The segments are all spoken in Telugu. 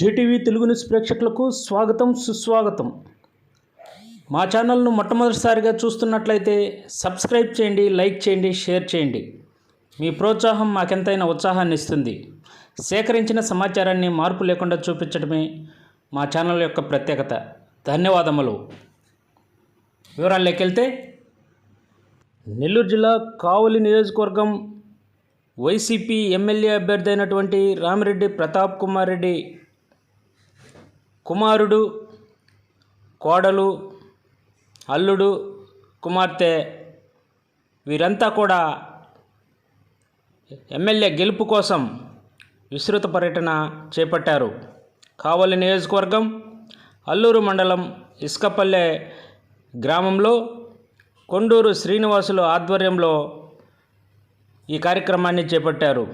జేటీవీ తెలుగు న్యూస్ ప్రేక్షకులకు స్వాగతం సుస్వాగతం. మా ఛానల్ను మొట్టమొదటిసారిగా చూస్తున్నట్లయితే సబ్స్క్రైబ్ చేయండి, లైక్ చేయండి, షేర్ చేయండి. మీ ప్రోత్సాహం మాకెంతైనా ఉత్సాహాన్ని ఇస్తుంది. సేకరించిన సమాచారాన్ని మార్పు లేకుండా చూపించడమే మా ఛానల్ యొక్క ప్రత్యేకత. ధన్యవాదములు. వివరాల్లోకి వెళ్తే, నెల్లూరు జిల్లా కావలి నియోజకవర్గం వైసీపీ ఎమ్మెల్యే అభ్యర్థి అయినటువంటి రామిరెడ్డి ప్రతాప్ కుమార్ రెడ్డి కుమారుడు, కోడలు, అల్లుడు, కుమార్తె వీరంతా కూడా ఎమ్మెల్యే గెలుపు కోసం విస్తృత పర్యటన చేపట్టారు. కావలి నియోజకవర్గం అల్లూరు మండలం ఇసుకపల్లె గ్రామంలో కొండూరు శ్రీనివాసులు ఆధ్వర్యంలో ఈ కార్యక్రమాన్ని చేపట్టారు.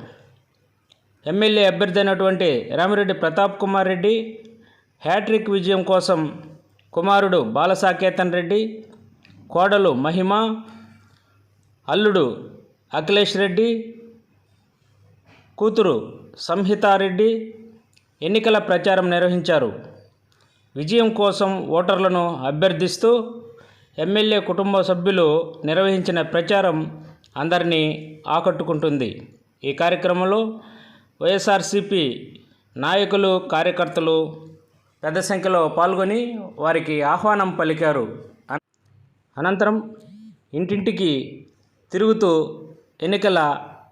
ఎమ్మెల్యే అభ్యర్థి అయినటువంటి రామిరెడ్డి ప్రతాప్ కుమార్ రెడ్డి హ్యాట్రిక్ విజయం కోసం కుమారుడు బాలసాకేతన్ రెడ్డి, కోడలు మహిమ, అల్లుడు అఖిలేష్ రెడ్డి, కూతురు సంహితారెడ్డి ఎన్నికల ప్రచారం నిర్వహించారు. విజయం కోసం ఓటర్లను అభ్యర్థిస్తూ ఎమ్మెల్యే కుటుంబ సభ్యులు నిర్వహించిన ప్రచారం అందరినీ ఆకట్టుకుంటుంది. ఈ కార్యక్రమంలో వైఎస్ఆర్సీపీ నాయకులు, కార్యకర్తలు పెద్ద సంఖ్యలో పాల్గొని వారికి ఆహ్వానం పలికారు. అనంతరం ఇంటింటికి తిరుగుతూ ఎన్నికల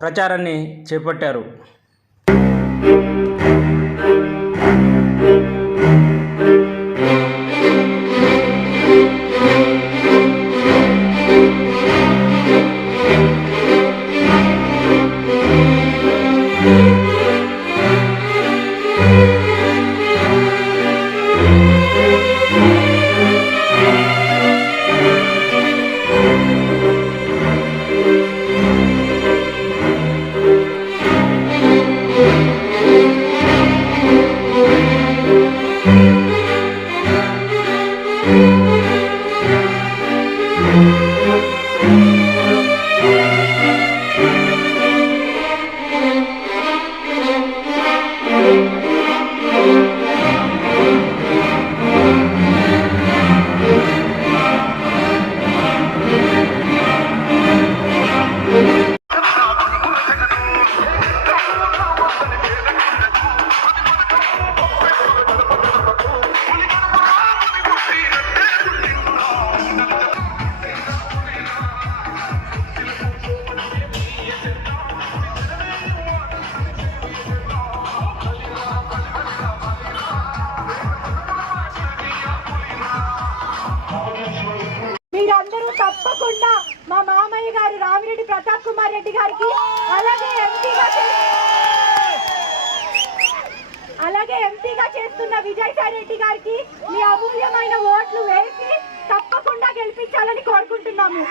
ప్రచారాన్ని చేపట్టారు. మీరందరూ తప్పకుండా మా మామయ్య గారు రామిరెడ్డి ప్రతాప్ కుమార్ రెడ్డి గారికి అలాగే ఎంపీగా చేస్తున్న విజయసాయి రెడ్డి గారికి మీ అమూల్యమైన ఓట్లు వేసి తప్పకుండా గెలిపించాలని కోరుకుంటున్నాము.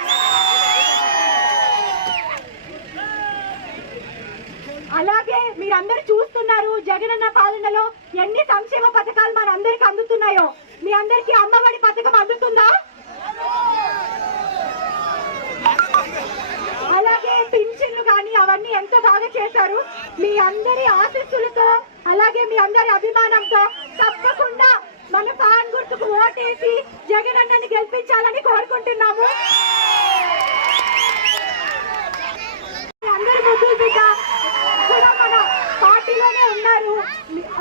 అలాగే మీరందరూ చూస్తున్నారు, జగనన్న పాలనలో ఎన్ని సంక్షేమ పథకాలు మన అందరికి అందుతున్నాయో. మీ అందరికీ అమ్మఒడి పథకం అందుతుందా? అలాగే పింఛన్లు కానీ అవన్నీ ఎంతో బాగా చేశారు. మీ అందరి ఆశీస్సులతో, అలాగే మీ అందరి అభిమానంతో తప్పకుండా మన ఫ్యాన్ గుర్తుకు ఓటేసి జగనన్నని గెలిపించాలని కోరుకుంటున్నాము. అందరి ముద్దుల బిడ్డ కూడా మన పార్టీలోనే ఉన్నారు.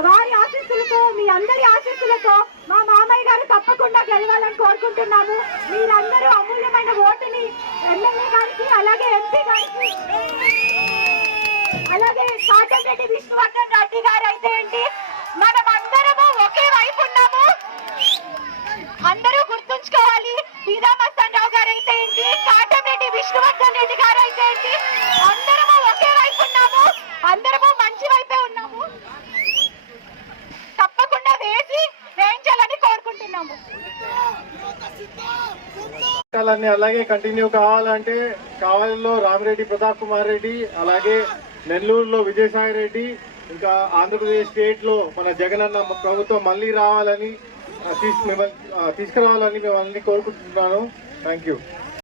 వారి ఆశీస్సులతో, మీ అందరి ఆశీస్సులతో మా మామయ్య గారు తప్పకుండా గెలవాలని కోరుకుంటున్నాము. మీరందరూ అమూల్యమైన ఓటుని ఎమ్మెల్యే గారికి, అలాగే ఎంపీ గారికి, అలాగే కాటంరెడ్డి విష్ణువర్ధన్ రెడ్డి గారు అయితే ఏంటి, మనం అందరము ఒకే వైపు ఉన్నాము. అందరూ గుర్తుంచుకోవాలి. సీతామస్తాన్ రావు గారు అయితే ఏంటి, కాటంరెడ్డి విష్ణువర్ధన్ రెడ్డి గారు అయితే ఏంటి, అందరము ఒకే వైపు ఉన్నాము. అందరము మంచి వైపే ఉన్నాము. తప్పకుండా వేయించాలని కోరుకుంటున్నాము. అలాగే కంటిన్యూ కావాలంటే కావలిలో రామిరెడ్డి ప్రతాప్ కుమార్ రెడ్డి, అలాగే నెల్లూరులో విజయసాయి రెడ్డి, ఇంకా ఆంధ్రప్రదేశ్ స్టేట్ లో మన జగనన్న ప్రభుత్వం మళ్ళీ రావాలని తీసుకురావాలని మిమ్మల్ని కోరుకుంటున్నాను. Thank you.